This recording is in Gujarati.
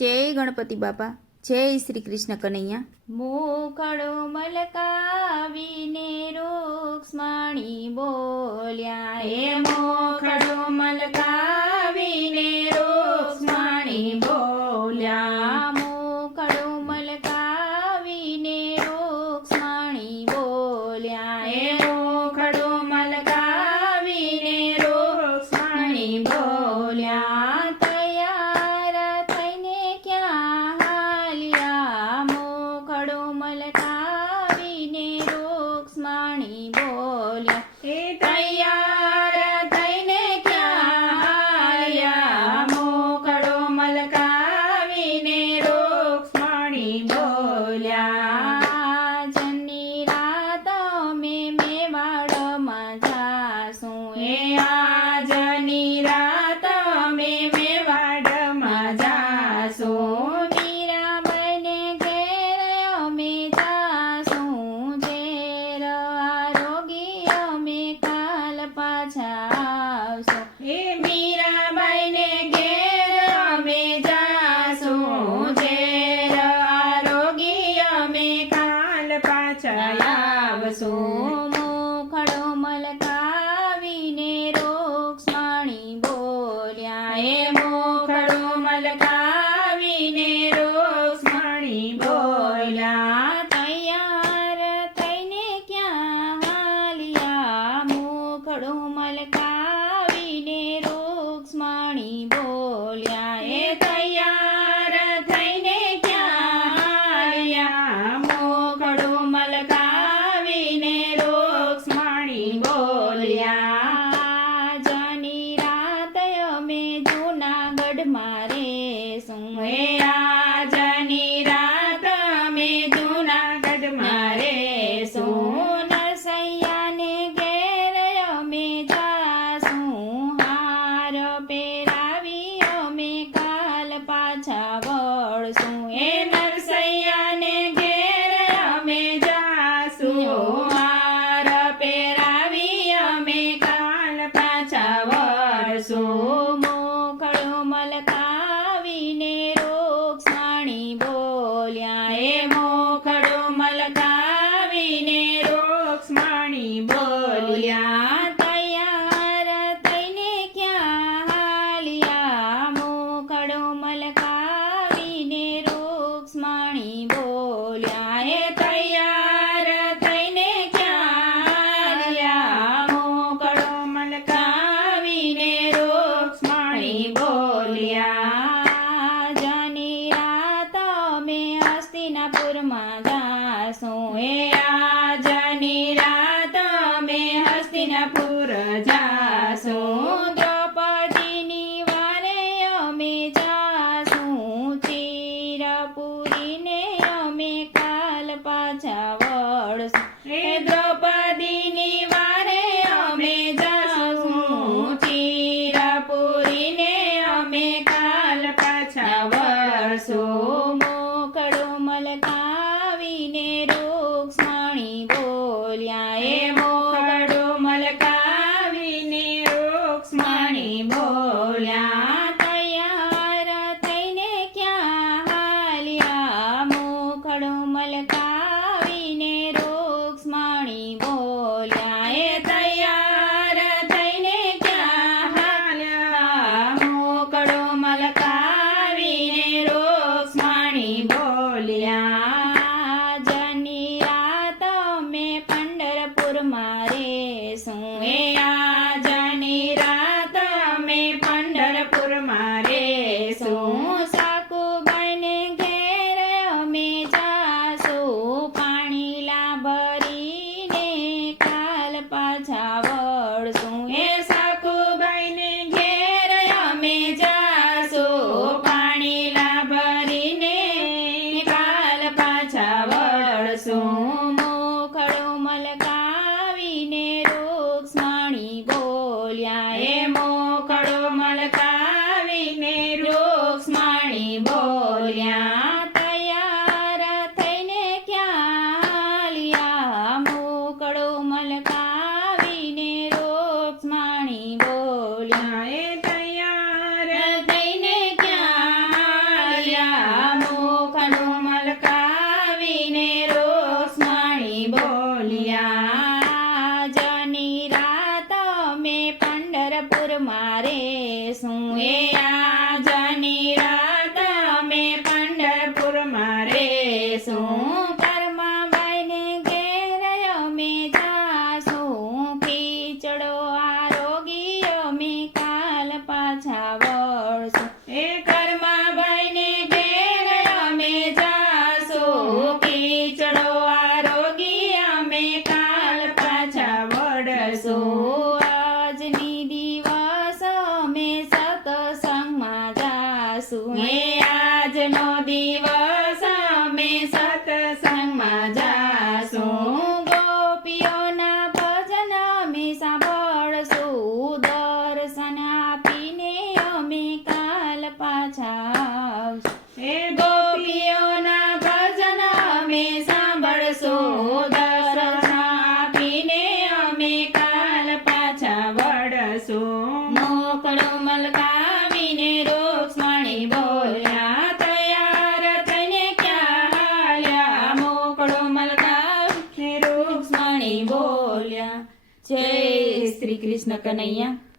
જય ગણપતિ બાપા, જય શ્રી કૃષ્ણ કનૈયા. મોખડો મલકાવીને રૂક્ષ્મણી બોલ્યા, હે મોખડો મલકાવીને રૂક્ષ્મણી બોલ્યા. મોખડો મલકાવીને રૂક્ષ્મણી બોલ્યા, હે મોખડો મલકાવીને રૂક્ષ્મણી બોલ્યા. તૈયાર થઈને ક્યાં હાલ્યા, મોખડો મલકાવીને રૂક્ષ્મણી બોલ્યા. હે તૈયાર થઈને ક્યાં હાલ્યા, મોખડો મલકાવીને રૂક્ષ્મણી બોલ્યા. આજની રાત અમે મેવાડમાં જાશું, હે આજની રાત અમે મેવાડમાં જાશું. મીરાબાઈને ઘેર અમે જાશું, ઘેર આરોગી અમે કાલ પાછા આવશું. હે મીરાબાઈને ઘેર અમે જાશું, ઘેર આરોગી અમે કાલ પાછા આવશું. મોખડો મલકાવીને રૂક્ષ્મણી બોલ્યા, હે મોખડો મલકાવીને રૂક્ષ્મણી બોલ્યા. તૈયાર થઈને ક્યાં હાલ્યા, મોખડો મલકાવીને રૂક્ષ્મણી બોલ્યા. હે તૈયાર થઈને ક્યાં હાલ્યા, મોખડો મલકાવીને રૂક્ષ્મણી બોલ્યા. આજની રાત અમે જૂનાગઢમાં રેશું, હે આજની રાત અમે જૂનાગઢમાં રેશું. નરસૈયાને ઘેર અમે જાશું, હાર પહેરાવી અમે કાલ પાછા વળશું. હે નરસૈયાને ઘેર અમે જાશું, હાર પહેરાવી અમે કાલ પાછા વળશું. મોખડો મલકાવીને રૂક્ષ્મણી બોલ્યા, હે મોખડો મલકાવીને રૂક્ષ્મણી બોલ્યા. તૈયાર થઈને ક્યાં હાલ્યા, મોખડો મલકાવીને રૂક્ષ્મણી બોલ્યા. હે તૈયાર થઈને ક્યાં હાલ્યા, મોખડો મલકાવીને રૂક્ષ્મણી બોલ્યા. આજની રાત અમે હસ્તિનાપુરમાં જાશું, હે આજની રાત અમે હસ્તિનાપુર જાશું. દ્રૌપદીની વારે અમે જાશું, ચિરપુરીને અમે કાલ પાછા વળશું. હે દ્રૌપદીની વારે અમે જાશું, ચિરપુરીને અમે કાલ પાછા વળશું. મોખડો મલકાવીને રૂક્ષ્મણી બોલ્યા, હે મોખડો મલકાવીને રૂક્ષ્મણી બોલ્યા. તૈયાર થઈને ક્યાં હાલ્યા, મોખડો મલકાવીને રૂક્ષ્મણી બોલ્યા. હે તૈયાર થઈને ક્યાં હાલ્યા, મોકળો મલકાવીને રૂક્ષ્મણી બોલ્યા. આજની રાત અમે પંઢરપુરમાં રેશું, હે આજની રાત અમે પંઢરપુરમાં રેશું. સાકુબાઈને ઘેર અમે જાશું, પાણીલા ભરીને કાલ પાછા વળશું. હે સાકુબાઈને ઘેર અમે જાશું, પાણીલા ભરીને કાલ પાછા વળશું. મોખડો મલકાવીને રૂક્ષ્મણી બોલ્યા, હે મોકળો મલકાવીને રૂક્ષ્મણી બોલ્યા. તૈયાર થઈને ક્યાં હાલ્યા, મોકળો મલકાવીને રૂક્ષ્મણી બોલ્યા. હે તૈયાર પંઢરપુર મારે શું એ આજની રાત અમે પંઢરપુરમાં રેશું કર્માબાઈને ઘેર અમે જાશું ખીચડો આરોગી અમે કાલ પાછા વળશું એ કર્માબાઈને ઘેર અમે જાશું ખીચડો આરોગી અમે કાલ પાછા વળશું આજની દિવસ અમે સત્સંગમાં જાશું એ આજનો દિવસ અમે સત્સંગમાં જાશું ગોપીઓના ભજન અમે સાંભળશું દર્શન આપીને અમે કાલ પાછા આવશું એ ગોપીઓના ભજન અમે સાંભળશું દર્શન આપીને અમે કાલ પાછા વળશું મોકળો મલકાવીને રૂક્ષ્મણી બોલ્યા તૈયાર થઈને ક્યાં હાલ્યા મોકળો મલકાવીને રૂક્ષ્મણી બોલ્યા જય શ્રી કૃષ્ણ કનૈયા